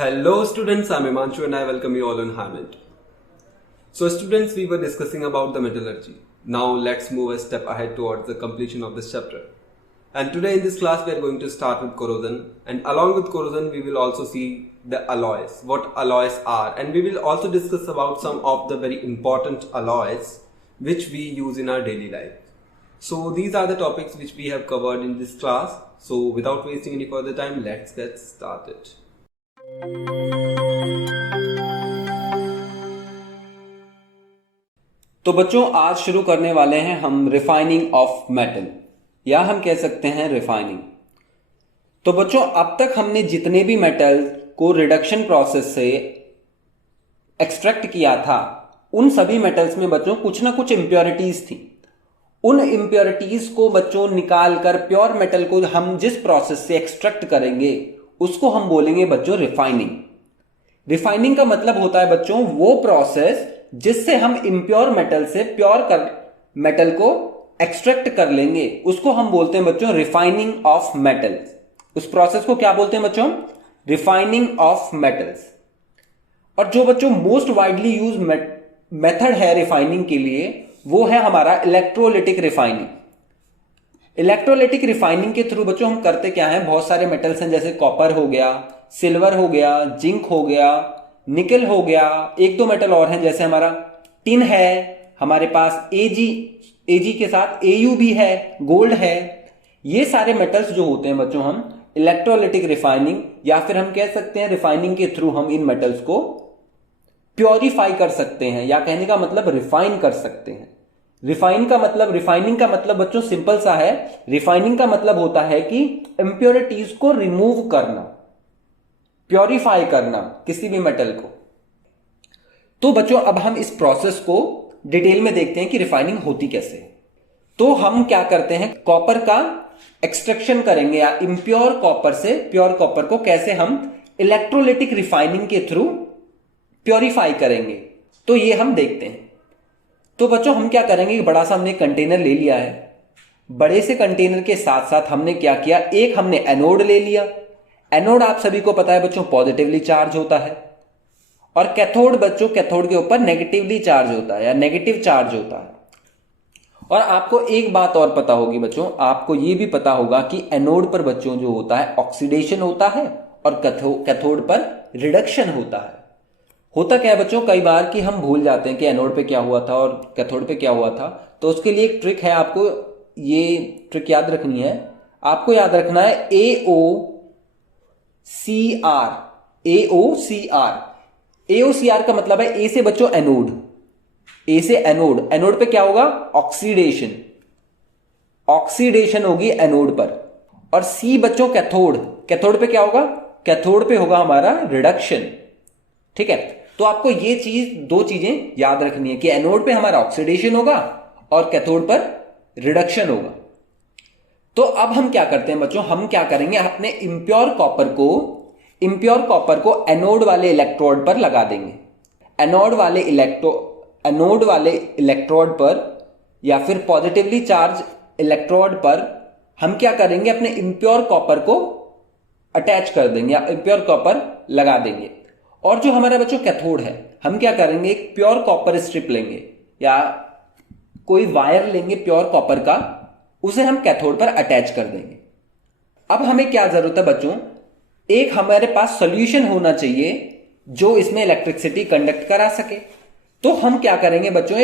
Hello students, I'm Imanshu and I welcome you all on Hamid. So students, we were discussing about the metallurgy. Now let's move a step ahead towards the completion of this chapter. And today in this class we are going to start with corrosion, and along with corrosion we will also see the alloys, what alloys are, and we will also discuss about some of the very important alloys which we use in our daily life. So these are the topics which we have covered in this class. So without wasting any further time, let's get started. तो बच्चों आज शुरू करने वाले हैं हम refining of metal, या हम कह सकते हैं रिफाइनिंग। तो बच्चों अब तक हमने जितने भी मेटल को रिडक्शन प्रोसेस से एक्सट्रैक्ट किया था, उन सभी मेटल्स में बच्चों कुछ ना कुछ इंप्योरिटीज थी। उन इंप्योरिटीज को बच्चों निकालकर प्योर मेटल को हम जिस प्रोसेस से एक्सट्रैक्ट करेंगे उसको हम बोलेंगे बच्चों रिफाइनिंग। रिफाइनिंग का मतलब होता है बच्चों वो प्रोसेस जिससे हम इंप्योर मेटल से प्योर मेटल को एक्सट्रैक्ट कर लेंगे, उसको हम बोलते हैं बच्चों रिफाइनिंग ऑफ मेटल्स। उस प्रोसेस को क्या बोलते हैं बच्चों? Refining of metals. और जो बच्चों मोस्ट वाइडली यूज मेथड है रिफाइनिंग के लिए वो है हमारा इलेक्ट्रोलिटिक रिफाइनिंग। इलेक्ट्रोलिटिक रिफाइनिंग के थ्रू बच्चों हम करते क्या है, बहुत सारे मेटल्स हैं जैसे कॉपर हो गया, सिल्वर हो गया, जिंक हो गया, निकल हो गया, एक दो मेटल और हैं जैसे हमारा टिन है, हमारे पास एजी के साथ एयू भी है, गोल्ड है। ये सारे मेटल्स जो होते हैं बच्चों हम इलेक्ट्रोलिटिक रिफाइनिंग या फिर हम कह सकते हैं रिफाइनिंग के थ्रू हम इन मेटल्स को प्योरीफाई कर सकते हैं, या कहने का मतलब रिफाइन कर सकते हैं। रिफाइनिंग का मतलब बच्चों सिंपल सा है। रिफाइनिंग का मतलब होता है कि इंप्योरिटीज को रिमूव करना, प्योरीफाई करना किसी भी मेटल को। तो बच्चों अब हम इस प्रोसेस को डिटेल में देखते हैं कि रिफाइनिंग होती कैसे। तो हम क्या करते हैं, कॉपर का एक्सट्रैक्शन करेंगे या इंप्योर कॉपर से प्योर कॉपर को कैसे हम इलेक्ट्रोलिटिक रिफाइनिंग के थ्रू प्योरीफाई करेंगे, तो ये हम देखते हैं। तो बच्चों हम क्या करेंगे कि बड़ा सा हमने कंटेनर ले लिया है। बड़े से कंटेनर के साथ साथ हमने क्या किया, एक हमने एनोड ले लिया। एनोड आप सभी को पता है बच्चों पॉजिटिवली चार्ज होता है, और कैथोड बच्चों कैथोड के ऊपर नेगेटिवली चार्ज होता है या नेगेटिव चार्ज होता है। और आपको एक बात और पता होगी बच्चों, आपको यह भी पता होगा कि एनोड पर बच्चों जो होता है ऑक्सीडेशन होता है और कैथोड पर रिडक्शन होता है। होता क्या है बच्चों, कई बार कि हम भूल जाते हैं कि एनोड पे क्या हुआ था और कैथोड पे क्या हुआ था। तो उसके लिए एक ट्रिक है, आपको ये ट्रिक याद रखनी है। आपको याद रखना है AOCR का मतलब है ए से बच्चों एनोड, ए से एनोड। एनोड पे क्या होगा, ऑक्सीडेशन, ऑक्सीडेशन होगी एनोड पर। और सी बच्चों कैथोड, कैथोड पे क्या होगा, कैथोड पे होगा हमारा रिडक्शन। ठीक है, तो आपको ये चीज दो चीजें याद रखनी है कि एनोड पे हमारा ऑक्सीडेशन होगा और कैथोड पर रिडक्शन होगा। तो अब हम क्या करते हैं बच्चों, हम क्या करेंगे, अपने इंप्योर कॉपर को एनोड वाले इलेक्ट्रोड पर लगा देंगे। एनोड वाले इलेक्ट्रोड पर या फिर पॉजिटिवली चार्ज इलेक्ट्रोड पर हम क्या करेंगे, अपने इंप्योर कॉपर को अटैच कर देंगे या इंप्योर कॉपर लगा देंगे। और जो हमारा बच्चों कैथोड है, हम क्या करेंगे, एक प्योर कॉपर स्ट्रिप लेंगे या कोई वायर लेंगे प्योर कॉपर का, उसे हम कैथोड पर अटैच कर देंगे। अब हमें क्या जरूरत है बच्चों, एक हमारे पास सॉल्यूशन होना चाहिए जो इसमें इलेक्ट्रिसिटी कंडक्ट करा सके। तो हम क्या करेंगे बच्चों,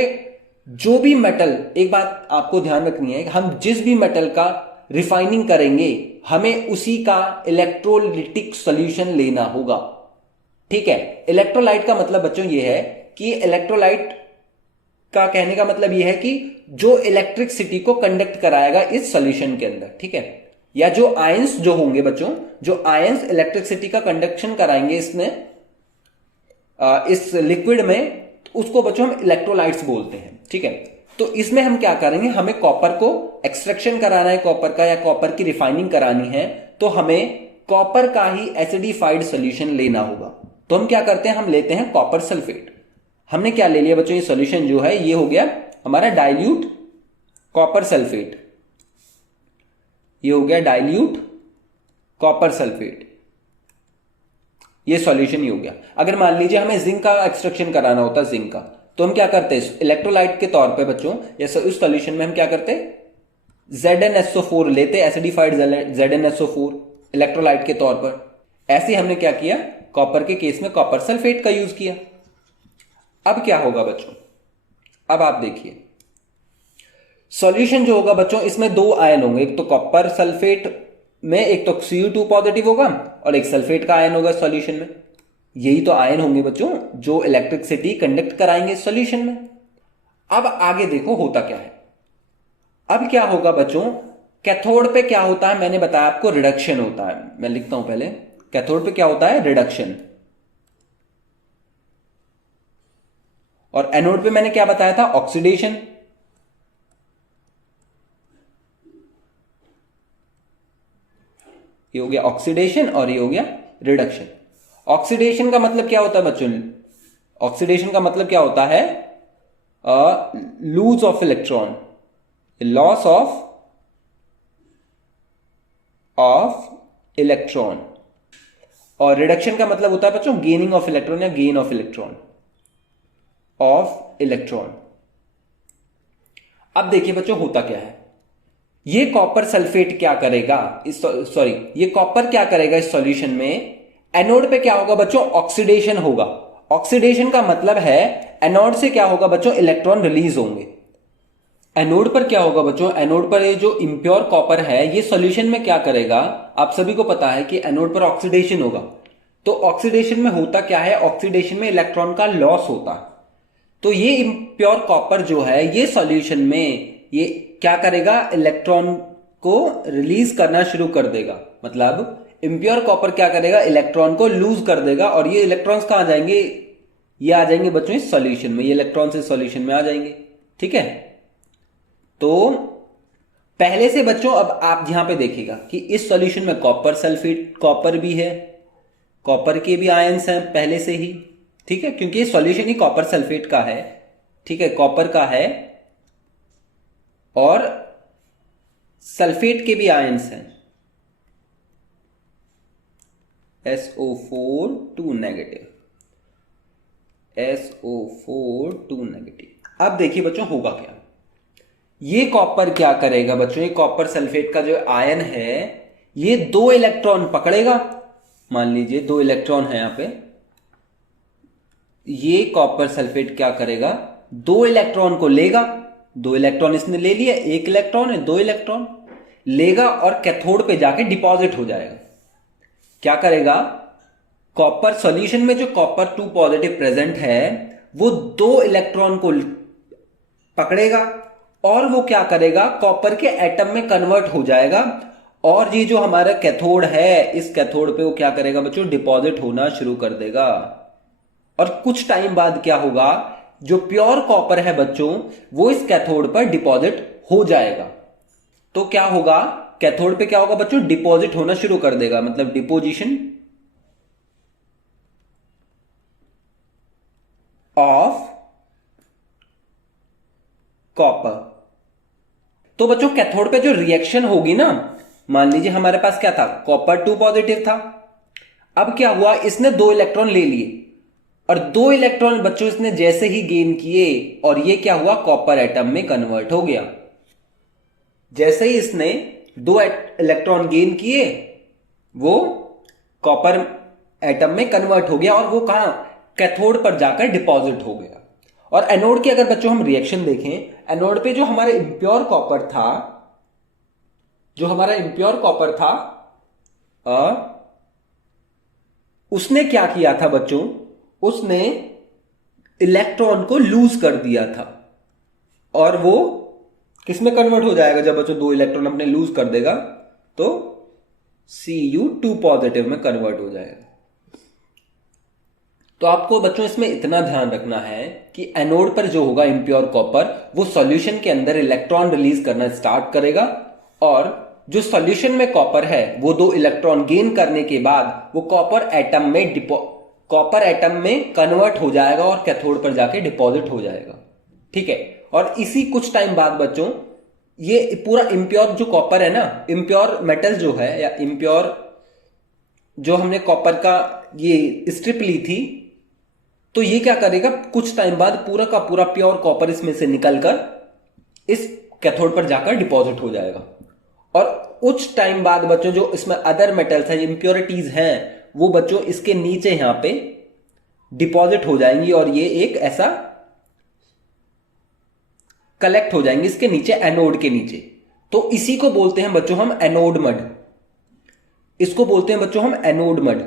जो भी मेटल, एक बात आपको ध्यान रखनी है, हम जिस भी मेटल का रिफाइनिंग करेंगे हमें उसी का इलेक्ट्रोलिटिक सॉल्यूशन लेना होगा। ठीक है, इलेक्ट्रोलाइट का मतलब बच्चों ये है कि इलेक्ट्रोलाइट का कहने का मतलब ये है कि जो इलेक्ट्रिसिटी को कंडक्ट कराएगा इस सॉल्यूशन के अंदर। ठीक है, या जो आयंस जो होंगे बच्चों, जो आयंस इलेक्ट्रिसिटी का कंडक्शन कराएंगे इसमें इस लिक्विड में, उसको बच्चों हम इलेक्ट्रोलाइट्स बोलते हैं। ठीक है, तो इसमें हम क्या करेंगे, हमें कॉपर को एक्सट्रैक्शन कराना है कॉपर का, या कॉपर की रिफाइनिंग करानी है, तो हमें कॉपर का ही एसिडिफाइड सॉल्यूशन लेना होगा। तो हम क्या करते हैं, हम लेते हैं कॉपर सल्फेट। हमने क्या ले लिया बच्चों, ये सॉल्यूशन जो है ये हो गया हमारा डाइल्यूट कॉपर सल्फेट, ये हो गया डाइल्यूट कॉपर सल्फेट। ये सॉल्यूशन ही हो गया। अगर मान लीजिए हमें जिंक का एक्सट्रैक्शन कराना होता है जिंक का, तो हम क्या करते हैं इलेक्ट्रोलाइट के तौर पे बच्चों, या उस सॉल्यूशन में हम क्या करते हैं ZnSO4 लेते, एसिडिफाइड ZnSO4 इलेक्ट्रोलाइट के तौर पर। ऐसे हमने क्या किया, कॉपर के केस में कॉपर सल्फेट का यूज किया। अब क्या होगा बच्चों, अब आप देखिए सॉल्यूशन जो होगा बच्चों, इसमें दो आयन होंगे, एक तो कॉपर सल्फेट में एक तो Cu2 पॉजिटिव होगा और एक सल्फेट का आयन होगा सॉल्यूशन में। यही तो आयन होंगे बच्चों जो इलेक्ट्रिसिटी कंडक्ट कराएंगे सॉल्यूशन में। अब आगे देखो होता क्या है। अब क्या होगा बच्चों, कैथोड पे क्या होता है, मैंने बताया आपको रिडक्शन होता है। मैं लिखता हूं पहले, कैथोड पे क्या होता है, रिडक्शन। और एनोड पे मैंने क्या बताया था, ऑक्सीडेशन। ये हो गया ऑक्सीडेशन और ये हो गया रिडक्शन। ऑक्सीडेशन का मतलब क्या होता है बच्चों, ऑक्सीडेशन का मतलब क्या होता है, loose of electron, loss of electron. और रिडक्शन का मतलब होता है बच्चों गेनिंग ऑफ इलेक्ट्रॉन या गेन ऑफ इलेक्ट्रॉन। अब देखिए बच्चों होता क्या है, ये कॉपर सल्फेट क्या करेगा ये कॉपर क्या करेगा इस सॉल्यूशन में, एनोड पे क्या होगा बच्चों, ऑक्सीडेशन होगा। ऑक्सीडेशन का मतलब है एनोड से क्या होगा बच्चों, इलेक्ट्रॉन रिलीज होंगे। एनोड पर क्या होगा बच्चों, एनोड पर ये जो इम्प्योर कॉपर है ये सॉल्यूशन में क्या करेगा, आप सभी को पता है कि एनोड पर ऑक्सीडेशन होगा। तो ऑक्सीडेशन में होता क्या है, ऑक्सीडेशन में इलेक्ट्रॉन का लॉस होता है। तो ये इम्प्योर कॉपर जो है ये सॉल्यूशन में ये क्या करेगा, इलेक्ट्रॉन को रिलीज करना शुरू कर देगा। मतलब इम्प्योर कॉपर क्या करेगा, इलेक्ट्रॉन को लूज कर देगा। और ये इलेक्ट्रॉन्स कहां जाएंगे, ये आ जाएंगे बच्चों इस सॉल्यूशन में, ये इलेक्ट्रॉन से सॉल्यूशन में आ जाएंगे। ठीक है, तो पहले से बच्चों अब आप यहां पे देखिएगा कि इस सॉल्यूशन में कॉपर सल्फेट, कॉपर भी है, कॉपर के भी आयंस हैं पहले से ही। ठीक है, क्योंकि ये सॉल्यूशन ही कॉपर सल्फेट का है। ठीक है, कॉपर का है और सल्फेट के भी आयंस हैं, SO4 2 नेगेटिव, SO4 2 नेगेटिव। अब देखिए बच्चों होगा क्या, ये कॉपर क्या करेगा बच्चों, ये कॉपर सल्फेट का जो आयन है ये दो इलेक्ट्रॉन पकड़ेगा। मान लीजिए दो इलेक्ट्रॉन है यहां पे, ये कॉपर सल्फेट क्या करेगा, दो इलेक्ट्रॉन को लेगा। दो इलेक्ट्रॉन इसने ले लिया, एक इलेक्ट्रॉन है, दो इलेक्ट्रॉन लेगा और कैथोड पे जाके डिपॉजिट हो जाएगा। क्या करेगा, कॉपर सॉल्यूशन में जो कॉपर 2 पॉजिटिव प्रेजेंट है वो दो इलेक्ट्रॉन को पकड़ेगा और वो क्या करेगा, कॉपर के एटम में कन्वर्ट हो जाएगा। और ये जो हमारा कैथोड है इस कैथोड पे वो क्या करेगा बच्चों, डिपॉजिट होना शुरू कर देगा। और कुछ टाइम बाद क्या होगा, जो प्योर कॉपर है बच्चों वो इस कैथोड पर डिपॉजिट हो जाएगा। तो क्या होगा, कैथोड पे क्या होगा बच्चों, डिपॉजिट होना शुरू कर देगा, मतलब डिपोजिशन ऑफ कॉपर। तो बच्चों कैथोड पे जो रिएक्शन होगी ना, मान लीजिए हमारे पास क्या था, कॉपर 2 पॉजिटिव था। अब क्या हुआ, इसने दो इलेक्ट्रॉन ले लिए और दो इलेक्ट्रॉन बच्चों इसने जैसे ही गेन किए और ये क्या हुआ, कॉपर एटम में कन्वर्ट हो गया। जैसे ही इसने दो इलेक्ट्रॉन गेन किए वो कॉपर एटम में कन्वर्ट हो गया और वो कहां, कैथोड पर जाकर डिपॉजिट हो गया। और एनोड की अगर बच्चों हम रिएक्शन देखें, एनोड पे जो हमारा इम्प्योर कॉपर था, उसने क्या किया था बच्चों, उसने इलेक्ट्रॉन को लूज कर दिया था। और वो किस में कन्वर्ट हो जाएगा, जब बच्चों दो इलेक्ट्रॉन अपने लूज कर देगा तो Cu2 पॉजिटिव में कन्वर्ट हो जाएगा। तो आपको बच्चों इसमें इतना ध्यान रखना है कि एनोड पर जो होगा इम्प्योर कॉपर वो सॉल्यूशन के अंदर इलेक्ट्रॉन रिलीज करना स्टार्ट करेगा और जो सॉल्यूशन में कॉपर है वो दो इलेक्ट्रॉन गेन करने के बाद वो कॉपर एटम में कन्वर्ट हो जाएगा और कैथोड पर जाके डिपॉजिट हो जाएगा। ठीक है, और इसी कुछ टाइम बाद बच्चों ये पूरा इम्प्योर जो कॉपर है ना, इम्प्योर मेटल जो है या इम्प्योर जो हमने कॉपर का ये स्ट्रिप ली थी, तो ये क्या करेगा, कुछ टाइम बाद पूरा का पूरा प्योर कॉपर इसमें से निकलकर इस कैथोड पर जाकर डिपॉजिट हो जाएगा। और कुछ टाइम बाद बच्चों जो इसमें अदर मेटल्स हैं, इंप्योरिटीज हैं, वो बच्चों इसके नीचे यहां पे डिपॉजिट हो जाएंगी और ये एक ऐसा कलेक्ट हो जाएंगे इसके नीचे, एनोड के नीचे। तो इसी को बोलते हैं बच्चों हम एनोड मड। इसको बोलते हैं बच्चों हम एनोड मड,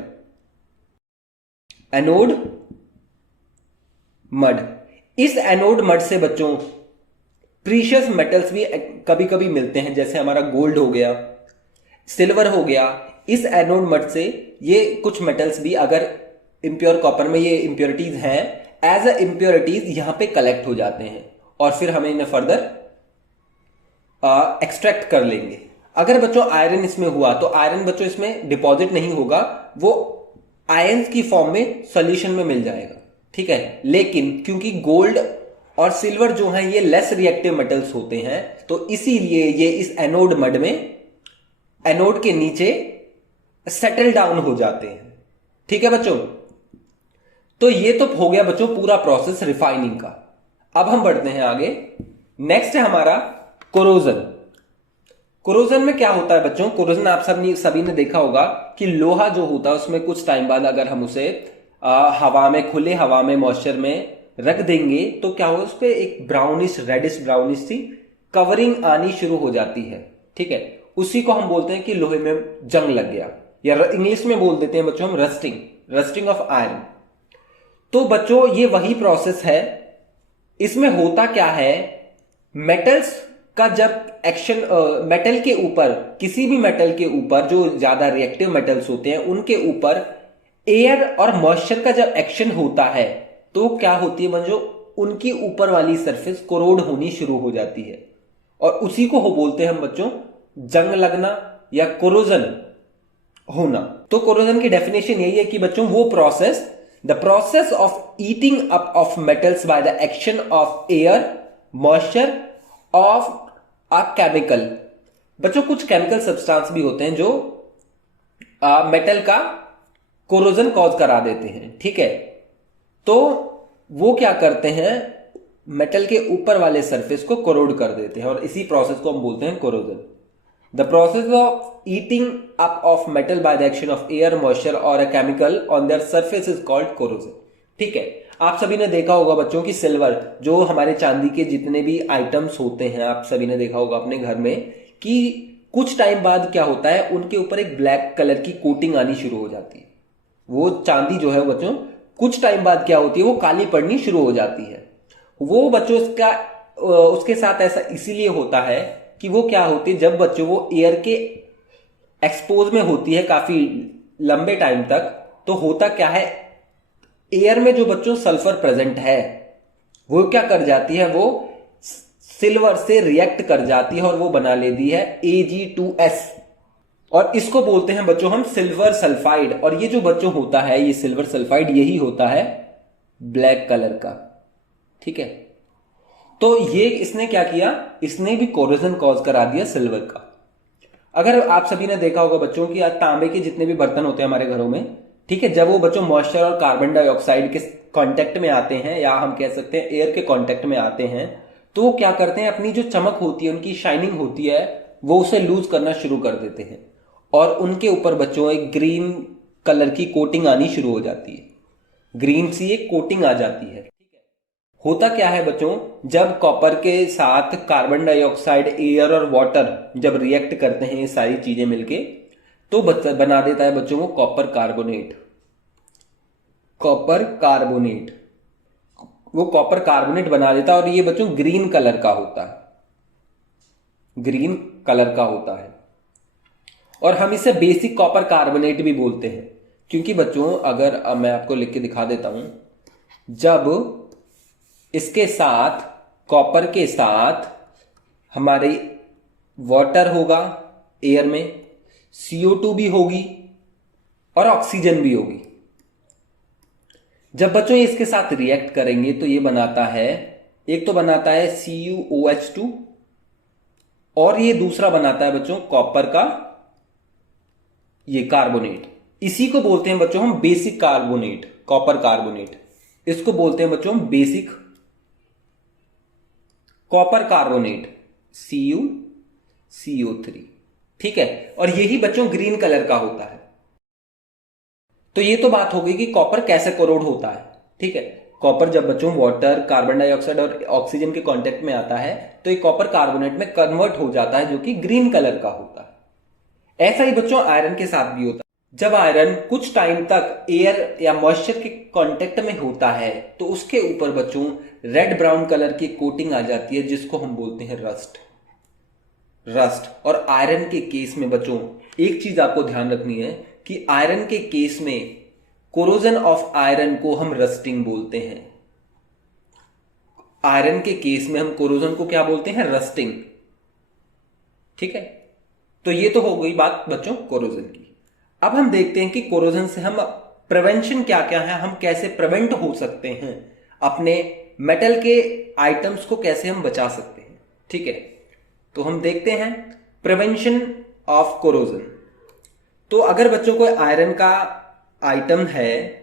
एनोड मड। इस एनोड मड से बच्चों प्रीशियस मेटल्स भी कभी कभी मिलते हैं, जैसे हमारा गोल्ड हो गया, सिल्वर हो गया। इस एनोड मड से ये कुछ मेटल्स भी, अगर इंप्योर कॉपर में ये इंप्योरिटीज हैं, एज अ इंप्योरिटीज यहां पे कलेक्ट हो जाते हैं और फिर हमें इन्हें फर्दर एक्सट्रैक्ट कर लेंगे। अगर बच्चों आयरन इसमें हुआ तो आयरन बच्चों इसमें डिपॉजिट नहीं होगा, वो आयंस की फॉर्म में सॉल्यूशन में मिल जाएगा, ठीक है। लेकिन क्योंकि गोल्ड और सिल्वर जो है ये लेस रिएक्टिव मेटल्स होते हैं, तो इसीलिए ये इस एनोड मड में, एनोड के नीचे सेटल डाउन हो जाते हैं, ठीक है बच्चों। तो ये तो हो गया बच्चों पूरा प्रोसेस रिफाइनिंग का। अब हम बढ़ते हैं आगे। नेक्स्ट है हमारा कोरोजन। कोरोजन में क्या होता है बच्चों, कोरोजन आप सभी ने देखा होगा कि लोहा जो होता है उसमें कुछ टाइम बाद अगर हम उसे हवा में, खुले हवा में, मॉइस्चर में रख देंगे तो क्या होगा, उस पर एक ब्राउनिश, रेडिश ब्राउनिश सी कवरिंग आनी शुरू हो जाती है, ठीक है। उसी को हम बोलते हैं कि लोहे में जंग लग गया, या इंग्लिश में बोल देते हैं बच्चों हम रस्टिंग, रस्टिंग ऑफ आयरन। तो बच्चों ये वही प्रोसेस है। इसमें होता क्या है, मेटल्स का जब एक्शन, मेटल के ऊपर, किसी भी मेटल के ऊपर जो ज्यादा रिएक्टिव मेटल्स होते हैं उनके ऊपर एयर और मॉइस्चर का जब एक्शन होता है तो क्या होती है बच्चों, उनकी ऊपर वाली सरफेस कोरोड होनी शुरू हो जाती है और उसी को बोलते हैं हम बच्चों जंग लगना या कोरोजन होना। तो कोरोजन की डेफिनेशन यही है कि बच्चों वो process, the process of eating up of metals bye the action of air, moisture of a chemical. बच्चों कुछ केमिकल सब्सटेंस भी होते हैं जो मेटल का कोरोजन कॉज करा देते हैं, ठीक है। तो वो क्या करते हैं, मेटल के ऊपर वाले सरफेस को कोरोड कर देते हैं और इसी प्रोसेस को हम बोलते हैं corrosion. The process of eating up of metal by the action of air, moisture और a chemical on their surface is called corrosion, ठीक है। आप सभी ने देखा होगा बच्चों की सिल्वर, जो हमारे चांदी के जितने भी आइटम्स होते हैं, आप सभी ने देखा होगा अपने घर में कि कुछ टाइम बाद क्या होता है, उनके ऊपर एक ब्लैक कलर की कोटिंग आनी शुरू हो जाती है। वो चांदी जो है बच्चों कुछ टाइम बाद क्या होती है, वो काली पड़नी शुरू हो जाती है। वो बच्चों उसके साथ ऐसा इसीलिए होता है कि वो क्या होती है, जब बच्चों वो एयर के एक्सपोज में होती है काफी लंबे टाइम तक, तो होता क्या है, एयर में जो बच्चों सल्फर प्रेजेंट है वो क्या कर जाती है, वो सिल्वर से रिएक्ट कर जाती है और वो बना लेती है Ag2S, और इसको बोलते हैं बच्चों हम सिल्वर सल्फाइड। और ये जो बच्चों होता है, ये सिल्वर सल्फाइड यही होता है ब्लैक कलर का, ठीक है। तो ये इसने क्या किया, इसने भी कोरोजन कॉज करा दिया सिल्वर का। अगर आप सभी ने देखा होगा बच्चों की आज तांबे के जितने भी बर्तन होते हैं हमारे घरों में, ठीक है, जब वो बच्चों मॉइस्चर और कार्बन डाइऑक्साइड के कांटेक्ट में आते हैं, या हम कह सकते हैं एयर के कांटेक्ट में आते हैं, तो वो क्या करते हैं, अपनी जो चमक होती है, उनकी शाइनिंग होती है, वो उसे लूज करना शुरू कर देते हैं और उनके ऊपर बच्चों एक ग्रीन कलर की कोटिंग आनी शुरू हो जाती है, ग्रीन सी एक कोटिंग आ जाती है। होता क्या है बच्चों, जब कॉपर के साथ कार्बन डाइऑक्साइड, एयर और वाटर जब रिएक्ट करते हैं ये सारी चीजें मिलके, तो बना देता है बच्चों को कॉपर कार्बोनेट। कॉपर कार्बोनेट, वो कॉपर कार्बोनेट बना देता है और ये बच्चों ग्रीन कलर का होता है, ग्रीन कलर का होता है। और हम इसे बेसिक कॉपर कार्बोनेट भी बोलते हैं, क्योंकि बच्चों अगर मैं आपको लिख के दिखा देता हूं, जब इसके साथ, कॉपर के साथ हमारे वाटर होगा एयर में, CO2 भी होगी और ऑक्सीजन भी होगी। जब बच्चों ये इसके साथ रिएक्ट करेंगे तो ये बनाता है, एक तो बनाता है CuOH2 और ये दूसरा बनाता है बच्चों कॉपर का ये कार्बोनेट, इसी को बोलते हैं बच्चों हम बेसिक कार्बोनेट, कॉपर कार्बोनेट। इसको बोलते हैं बच्चों हम बेसिक कॉपर कार्बोनेट, CuCO3। ठीक है, और यही बच्चों ग्रीन कलर का होता है। तो ये तो बात हो गई कि कॉपर कैसे कोरोड होता है। ठीक है, कॉपर जब बच्चों वाटर, कार्बन डाइऑक्साइड और ऑक्सीजन के कांटेक्ट में आता है तो ये कॉपर कार्बोनेट में कन्वर्ट हो जाता है, जो कि ग्रीन कलर का होता है। ऐसा ही बच्चों आयरन के साथ भी होता है। जब आयरन कुछ टाइम तक एयर या मॉइस्चर के कांटेक्ट में होता है तो उसके ऊपर बच्चों रेड ब्राउन कलर की कोटिंग आ जाती है, जिसको हम बोलते हैं रस्ट। और आयरन के केस में बच्चों एक चीज आपको ध्यान रखनी है कि आयरन के केस में कोरोजन ऑफ आयरन को हम रस्टिंग बोलते हैं। आयरन के केस में हम कोरोजन को क्या बोलते हैं? रस्टिंग। ठीक है, तो ये तो हो गई बात बच्चों कोरोजन की। अब हम देखते हैं कि कोरोजन से हम प्रिवेंशन क्या क्या है, हम कैसे प्रिवेंट हो सकते हैं, अपने मेटल के आइटम्स को कैसे हम बचा सकते हैं। ठीक है, तो हम देखते हैं प्रिवेंशन ऑफ कोरोजन। तो अगर बच्चों को आयरन का आइटम है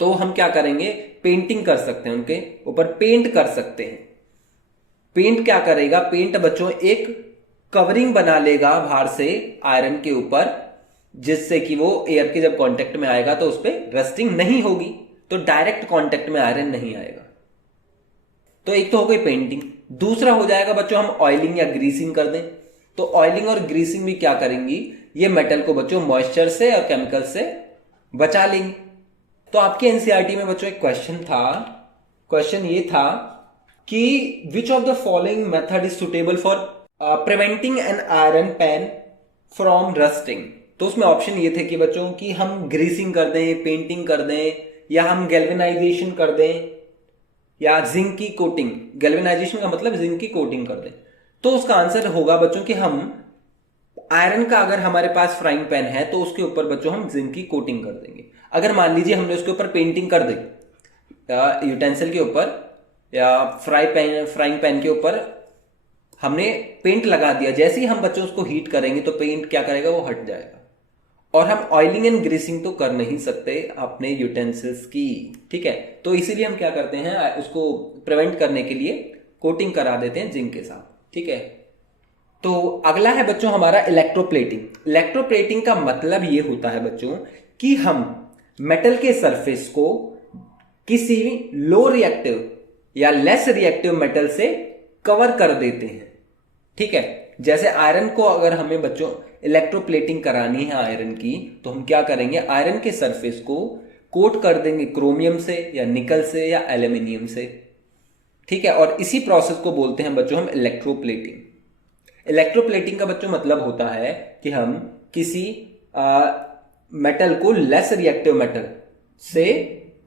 तो हम क्या करेंगे? पेंटिंग कर सकते हैं, उनके ऊपर पेंट कर सकते हैं। पेंट क्या करेगा? पेंट बच्चों एक कवरिंग बना लेगा बाहर से आयरन के ऊपर, जिससे कि वो एयर के जब कांटेक्ट में आएगा तो उस पर रस्टिंग नहीं होगी, तो डायरेक्ट कांटेक्ट में आयरन नहीं आएगा। तो एक तो हो गई पेंटिंग। दूसरा हो जाएगा बच्चों हम ऑयलिंग या ग्रीसिंग कर दें। तो ऑयलिंग और ग्रीसिंग भी क्या करेंगी? ये मेटल को बच्चों मॉइस्चर से और केमिकल से बचा लेंगे। तो आपके एनसीईआरटी में बच्चों एक क्वेश्चन ये था कि which of the following method is suitable for preventing an iron pan from rusting. तो उसमें ऑप्शन ये थे कि बच्चों कि हम ग्रीसिंग कर दें, पेंटिंग कर दें, या हम गैल्वेनाइजेशन कर दें, या जिंक की कोटिंग। गैल्वेनाइजेशन का मतलब जिंक की कोटिंग कर दें। तो उसका आंसर होगा बच्चों कि हम आयरन का, अगर हमारे पास फ्राइंग पैन है तो उसके ऊपर बच्चों हम जिंक की कोटिंग कर देंगे। अगर मान लीजिए हमने उसके ऊपर पेंटिंग कर दी, यूटेंसिल के ऊपर या फ्राइंग पैन के ऊपर हमने पेंट लगा दिया, जैसे ही हम बच्चों उसको हीट करेंगे तो पेंट क्या करेगा? वो हट जाएगा। और हम ऑयलिंग एंड ग्रीसिंग तो कर नहीं सकते अपने यूटेंसिल्स की। ठीक है, तो इसीलिए हम क्या करते हैं? उसको प्रिवेंट करने के लिए कोटिंग करा देते हैं जिंक के साथ। ठीक है, तो अगला है बच्चों हमारा इलेक्ट्रोप्लेटिंग। इलेक्ट्रोप्लेटिंग का मतलब ये होता है बच्चों कि हम मेटल के सरफेस को किसी लो रिएक्टिव या लेस रिएक्टिव मेटल से कवर कर देते हैं। ठीक है, जैसे आयरन को अगर हमें बच्चों इलेक्ट्रोप्लेटिंग करानी है आयरन की, तो हम क्या करेंगे? आयरन के सरफेस को कोट कर देंगे क्रोमियम से या निकल से या एल्यूमिनियम से। ठीक है, और इसी प्रोसेस को बोलते हैं बच्चों हम इलेक्ट्रोप्लेटिंग। इलेक्ट्रोप्लेटिंग का बच्चों मतलब होता है कि हम किसी मेटल को लेस रिएक्टिव मेटल से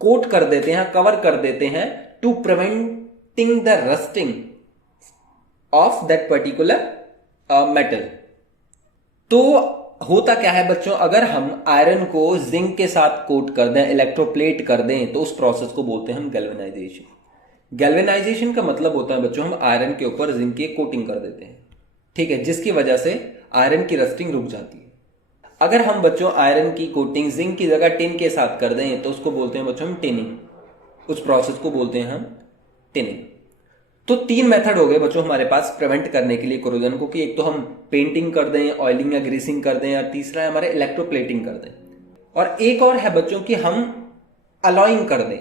कोट कर देते हैं, कवर कर देते हैं, to preventing the rusting of that particular metal. तो होता क्या है बच्चों, अगर हम आयरन को जिंक के साथ कोट कर दें, इलेक्ट्रोप्लेट कर दें, तो उस प्रोसेस को बोलते हैं हम गैल्वेनाइजेशन। गैल्वेनाइजेशन का मतलब होता है बच्चों हम आयरन के ऊपर जिंक की कोटिंग कर देते हैं। ठीक है, जिसकी वजह से आयरन की रस्टिंग रुक जाती है। अगर हम बच्चों आयरन की कोटिंग जिंक की जगह टिन के साथ कर दें तो उसको बोलते हैं बच्चों हम टिनिंग। उस प्रोसेस को बोलते हैं हम टिनिंग। तो 3 मेथड हो गए बच्चों हमारे पास प्रिवेंट करने के लिए कोरोजन को, कि एक तो हम पेंटिंग कर दें, ऑयलिंग या ग्रीसिंग कर दें, और तीसरा है हमारे इलेक्ट्रोप्लेटिंग कर दें, और एक और है बच्चों कि हम अलॉइंग कर दें।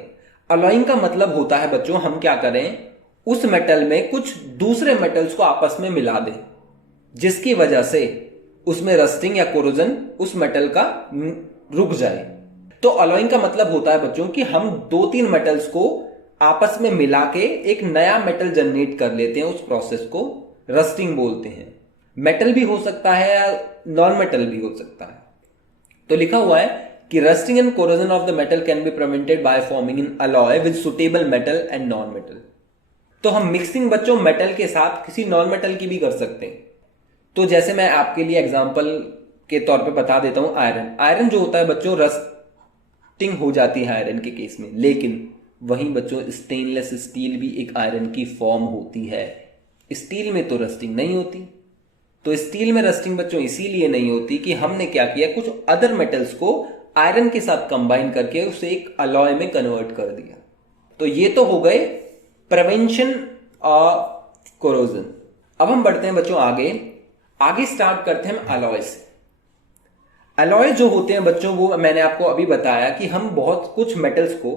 अलॉइंग का मतलब होता है बच्चों हम क्या करें? उस मेटल में कुछ दूसरे मेटल्स को आपस में मिला दें, जिसकी वजह से उसमें रस्टिंग या कोरोजन उस मेटल का रुक जाए। तो अलॉइंग का मतलब होता है बच्चों कि हम 2-3 मेटल्स को आपस में मिला के एक नया मेटल जनरेट कर लेते हैं। उस प्रोसेस को रस्टिंग बोलते हैं। मेटल भी हो सकता है या नॉन मेटल भी हो सकता है। तो लिखा हुआ है कि rusting and corrosion of the metal can be prevented by forming in alloy with suitable metal and non metal. तो हम मिक्सिंग बच्चों मेटल के साथ किसी नॉन मेटल की भी कर सकते हैं। तो जैसे मैं आपके लिए एग्जांपल के तौर पे बता देता हूं, आयरन जो होता है बच्चों रस्टिंग हो जाती है आयरन के केस में, लेकिन वहीं बच्चों स्टेनलेस स्टील भी एक आयरन की फॉर्म होती है। स्टील में तो रस्टिंग नहीं होती, तो स्टील में रस्टिंग बच्चों इसीलिए नहीं होती कि हमने क्या किया, कुछ अदर मेटल्स को आयरन के साथ कंबाइन करके उसे एक अलॉय में कन्वर्ट कर दिया। तो ये तो हो गए प्रिवेंशन ऑफ कोरोजन। अब हम बढ़ते हैं बच्चों आगे स्टार्ट करते हैं हम अलॉय से। अलॉय जो होते हैं बच्चों, वो मैंने आपको अभी बताया कि हम बहुत कुछ मेटल्स को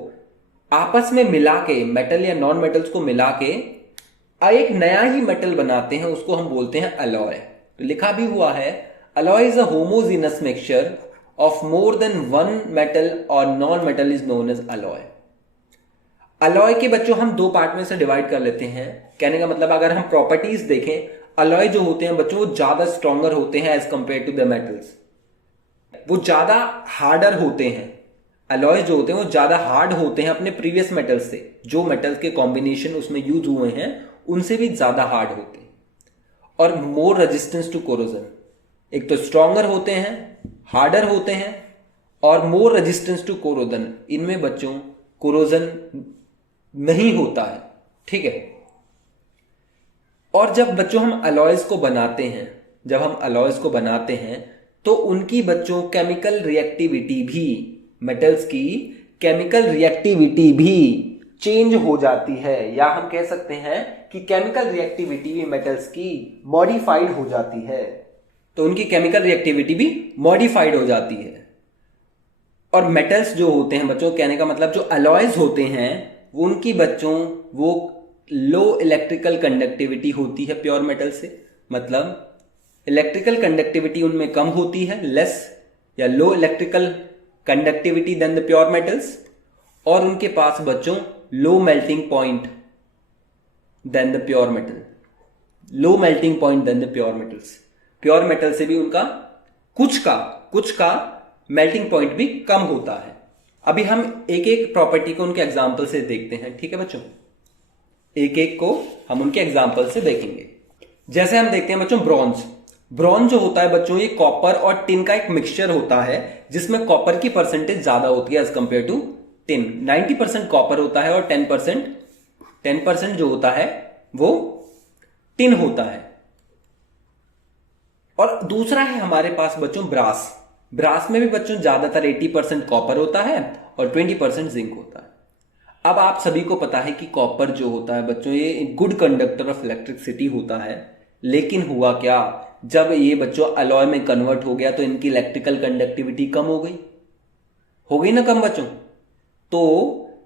आपस में मिला के, मेटल या नॉन मेटल्स को मिला के एक नया ही मेटल बनाते हैं, उसको हम बोलते हैं अलॉय। तो लिखा भी हुआ है, alloy is a homogenous mixture of more than one metal और non metal is known as alloy. Alloy के बच्चों हम दो पार्ट में से डिवाइड कर लेते हैं। कहने का मतलब अगर हम प्रॉपर्टीज देखें, अलॉय जो होते हैं बच्चों वो ज्यादा स्ट्रॉन्गर होते हैं as compare to the metals, वो ज्यादा हार्डर होते हैं। अलॉय जो होते हैं वो ज्यादा हार्ड होते हैं अपने प्रीवियस मेटल्स से, जो मेटल्स के कॉम्बिनेशन उसमें यूज हुए हैं उनसे भी ज्यादा हार्ड होते हैं। और मोर रेजिस्टेंस टू कोरोजन, एक तो स्ट्रॉन्गर होते हैं, हार्डर होते हैं, और मोर रेजिस्टेंस टू कोरोजन, इनमें बच्चों कोरोजन नहीं होता है। ठीक है। और जब बच्चों हम अलॉयज को बनाते हैं, तो उनकी बच्चों केमिकल रिएक्टिविटी भी, मेटल्स की केमिकल रिएक्टिविटी भी चेंज हो जाती है, या हम कह सकते हैं कि केमिकल रिएक्टिविटी भी मेटल्स की मॉडिफाइड हो जाती है। तो उनकी केमिकल रिएक्टिविटी भी मॉडिफाइड हो जाती है। और मेटल्स जो होते हैं बच्चों, कहने का मतलब जो अलॉयज होते हैं उनकी बच्चों वो लो इलेक्ट्रिकल कंडक्टिविटी होती है प्योर मेटल से, मतलब इलेक्ट्रिकल कंडक्टिविटी उनमें कम होती है, लेस या low electrical conductivity than the pure metals. और उनके पास बच्चों low melting point than the pure metal, low melting point than the pure metals. Pure metal से भी उनका कुछ का मेल्टिंग पॉइंट भी कम होता है। अभी हम एक एक प्रॉपर्टी को उनके एग्जाम्पल से देखते हैं। ठीक है बच्चों, एक एक को हम उनके एग्जाम्पल से देखेंगे। जैसे हम देखते हैं बच्चों ब्रॉन्ज जो होता है बच्चों, ये कॉपर और टिन का एक मिक्सचर होता है, जिसमें कॉपर की परसेंटेज ज्यादा होती है as compare to tin. 90% copper होता है और 10% जो होता है वो टिन होता है। और दूसरा है हमारे पास बच्चों ब्रास में भी बच्चों ज्यादातर 80% कॉपर होता है और 20% जिंक होता है। अब आप सभी को पता है कि कॉपर जो होता है बच्चों, ये गुड कंडक्टर ऑफ इलेक्ट्रिसिटी होता है। लेकिन हुआ क्या, जब ये बच्चों अलॉय में कन्वर्ट हो गया तो इनकी इलेक्ट्रिकल कंडक्टिविटी कम हो गई ना कम बच्चों। तो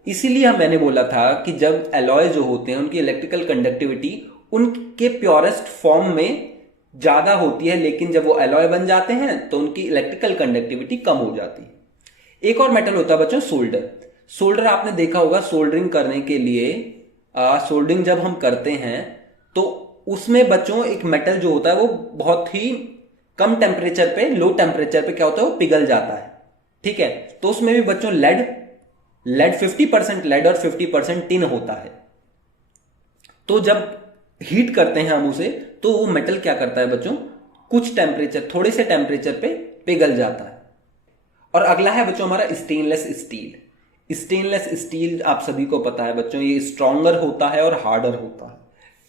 इसीलिए मैंने बोला था कि जब अलॉय जो होते हैं उनकी इलेक्ट्रिकल कंडक्टिविटी उनके प्योरेस्ट फॉर्म में ज्यादा होती है, लेकिन जब वो अलॉय बन जाते हैं तो उनकी इलेक्ट्रिकल कंडक्टिविटी कम हो जाती है। एक और मेटल होता है बच्चों सोल्डर आपने देखा होगा, सोल्डरिंग करने के लिए सोल्डरिंग जब हम करते हैं तो उसमें बच्चों एक मेटल जो होता है वो बहुत ही कम टेम्परेचर पे, लो टेम्परेचर पे क्या होता है वो पिघल जाता है। ठीक है, तो उसमें भी बच्चों लेड 50% लेड और 50% टिन होता है। तो जब हीट करते हैं हम उसे तो वो मेटल क्या करता है बच्चों, कुछ टेम्परेचर, थोड़े से टेम्परेचर पे पिघल जाता है। और अगला है बच्चों हमारा स्टेनलेस स्टील आप सभी को पता है बच्चों, ये स्ट्रॉन्गर होता है और हार्डर होता है।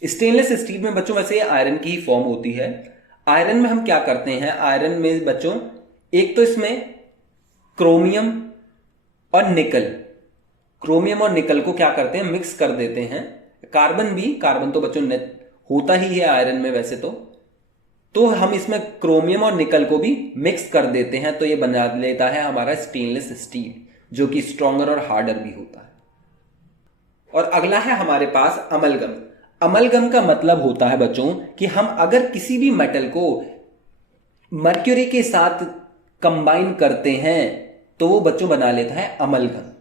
स्टेनलेस स्टील में बच्चों वैसे आयरन की ही फॉर्म होती है। आयरन में हम क्या करते हैं, आयरन में बच्चों एक तो इसमें क्रोमियम और निकल को क्या करते हैं, मिक्स कर देते हैं। कार्बन तो बच्चों होता ही है आयरन में वैसे तो हम इसमें क्रोमियम और निकल को भी मिक्स कर देते हैं, तो ये बना लेता है हमारा स्टेनलेस स्टील, जो कि स्ट्रॉन्गर और हार्डर भी होता है। और अगला है हमारे पास अमलगम का मतलब होता है बच्चों कि हम अगर किसी भी मेटल को मर्क्यूरी के साथ कंबाइन करते हैं तो वो बच्चों बना लेता है अमलगम।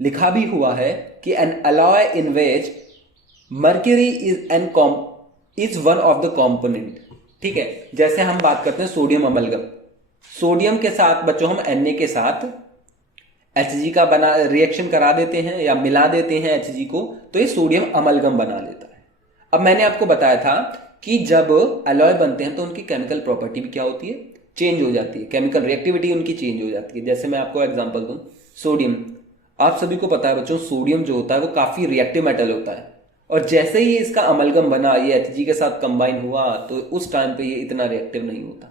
लिखा भी हुआ है कि N alloy in which mercury is one of the component. ठीक है, जैसे हम बात करते हैं सोडियम अमलगम, सोडियम के साथ बच्चों हम Na के साथ Hg का बना रिएक्शन करा देते हैं या मिला देते हैं Hg को, तो ये सोडियम अमलगम बना लेता है। अब मैंने आपको बताया था कि जब अलॉय बनते हैं तो उनकी केमिकल प्रॉपर्टी भी क्या होती है, चेंज हो जाती है, केमिकल रिएक्टिविटी उनकी चेंज हो जाती है। जैसे मैं आपको एग्जांपल दूं, सोडियम, आप सभी को पता है बच्चों सोडियम जो होता है वो काफी रिएक्टिव मेटल होता है। और जैसे ही इसका अमलगम बना, ये Hg के साथ कंबाइन हुआ, तो उस टाइम पे ये इतना रिएक्टिव नहीं होता।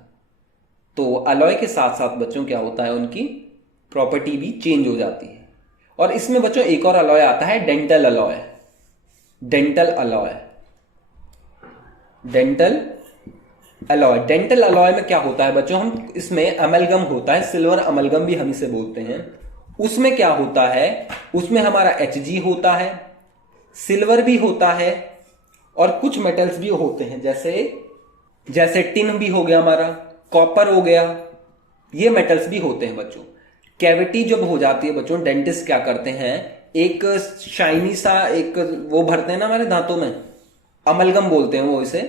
तो अलॉय के साथ साथ बच्चों क्या होता है, उनकी प्रॉपर्टी भी चेंज हो जाती है। और इसमें बच्चों एक और अलॉय आता है, dental alloy. Dental alloy, dental alloy. Dental alloy में क्या होता है बच्चों, हम इसमें अमलगम होता है, सिल्वर अमलगम भी हम इसे बोलते हैं। उसमें क्या होता है, उसमें हमारा Hg होता है, सिल्वर भी होता है, और कुछ मेटल्स भी होते हैं, जैसे टिन भी हो गया हमारा, कॉपर हो गया, ये मेटल्स भी होते हैं बच्चों। कैविटी जब हो जाती है बच्चों, डेंटिस्ट क्या करते हैं, एक शाइनी सा एक वो भरते हैं ना हमारे दांतों में, अमलगम बोलते हैं वो इसे,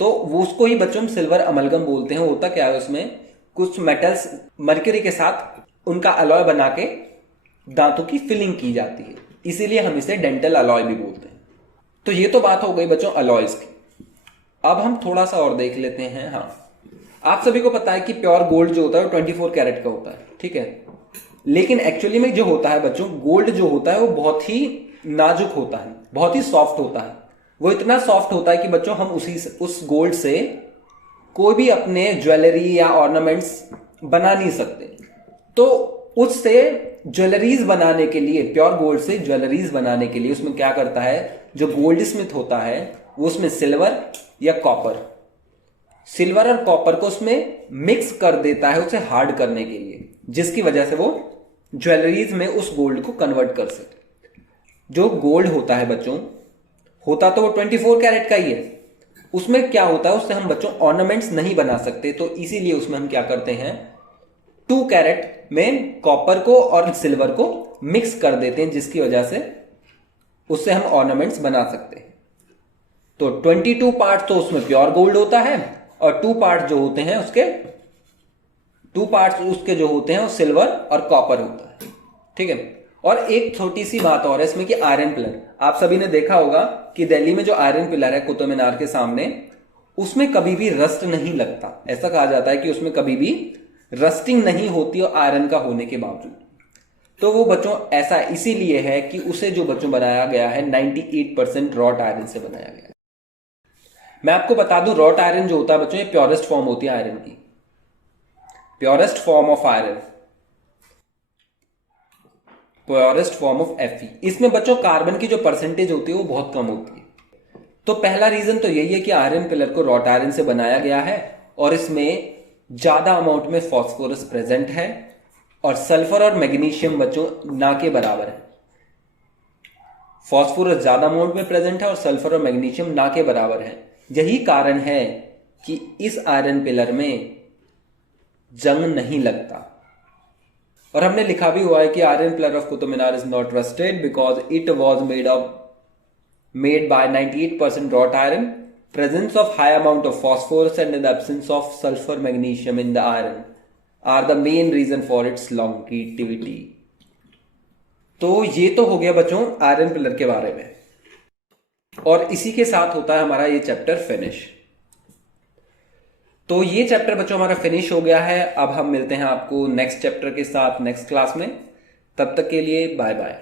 तो वो उसको ही बच्चों हम सिल्वर अमलगम बोलते हैं। होता क्या है, उसमें कुछ मेटल्स मरकरी के साथ उनका अलॉय बना के दांतों की फिलिंग की जाती है, इसीलिए हम इसे डेंटल अलॉय भी बोलते हैं। तो ये तो बात हो गई बच्चों अलॉयज की। अब हम थोड़ा सा और देख लेते हैं। हाँ, आप सभी को पता है कि प्योर गोल्ड जो होता है वो 24 कैरेट का होता है, ठीक है। लेकिन एक्चुअली में जो होता है बच्चों, गोल्ड जो होता है वो बहुत ही नाजुक होता है, बहुत ही सॉफ्ट होता है। वो इतना सॉफ्ट होता है कि बच्चों हम उस गोल्ड से कोई भी अपने ज्वेलरी या ऑर्नामेंट्स बना नहीं सकते। तो उससे ज्वेलरीज बनाने के लिए, प्योर गोल्ड से ज्वेलरीज बनाने के लिए उसमें क्या करता है, जो गोल्ड स्मिथ होता है वो उसमें सिल्वर या कॉपर, सिल्वर और कॉपर को उसमें मिक्स कर देता है उसे हार्ड करने के लिए, जिसकी वजह से वो ज्वेलरीज में उस गोल्ड को कन्वर्ट कर सके। जो गोल्ड होता है बच्चों, होता तो वो 24 कैरेट का ही है, उसमें क्या होता है, उससे हम बच्चों ऑर्नामेंट्स नहीं बना सकते। तो इसीलिए उसमें हम क्या करते हैं, 2 कैरेट में कॉपर को और सिल्वर को मिक्स कर देते हैं, जिसकी वजह से उससे हम ऑर्नामेंट्स बना सकते हैं। तो 22 पार्ट तो उसमें प्योर गोल्ड होता है, और 2 पार्ट जो होते हैं उसके 2 पार्ट्स उसके जो होते हैं वो सिल्वर और कॉपर होता है, ठीक है। और एक छोटी सी बात और है इसमें कि आयरन पिलर, आप सभी ने देखा होगा कि दिल्ली में जो आयरन पिलर है कुतुब मीनार के सामने, उसमें कभी भी रस्ट नहीं लगता। ऐसा कहा जाता है कि उसमें कभी भी रस्टिंग नहीं होती और आयरन का होने के बावजूद। तो वो बच्चों ऐसा इसीलिए है कि उसे जो बच्चों बनाया गया है 98% रॉट आयरन से बनाया गया है। मैं आपको बता दूं, रॉट आयरन जो होता है बच्चों, ये प्योरेस्ट फॉर्म होती है आयरन की, purest form of iron, purest form of Fe। इसमें बच्चों कार्बन की जो परसेंटेज होती है वो बहुत कम होती है। तो पहला रीजन तो यही है कि आयरन पिलर को रॉट आयरन से बनाया गया है, और इसमें ज्यादा अमाउंट में फॉस्फोरस प्रेजेंट है, और सल्फर और मैग्नीशियम बच्चों ना के बराबर है। फॉस्फोरस ज्यादा अमाउंट में प्रेजेंट है और सल्फर और मैग्नीशियम ना के बराबर है। यही कारण है कि इस आयरन पिलर में जंग नहीं लगता। और हमने लिखा भी हुआ है कि iron pillar of Qutub Minar is not rusted because it was made by 98% wrought iron, presence of high amount of phosphorus and the absence of sulfur magnesium in the iron are the main reason for its longevity। तो ये तो हो गया बच्चों iron pillar के बारे में, और इसी के साथ होता है हमारा ये चैप्टर फिनिश। तो ये चैप्टर बच्चों हमारा फिनिश हो गया है। अब हम मिलते हैं आपको नेक्स्ट चैप्टर के साथ नेक्स्ट क्लास में। तब तक के लिए बाय बाय।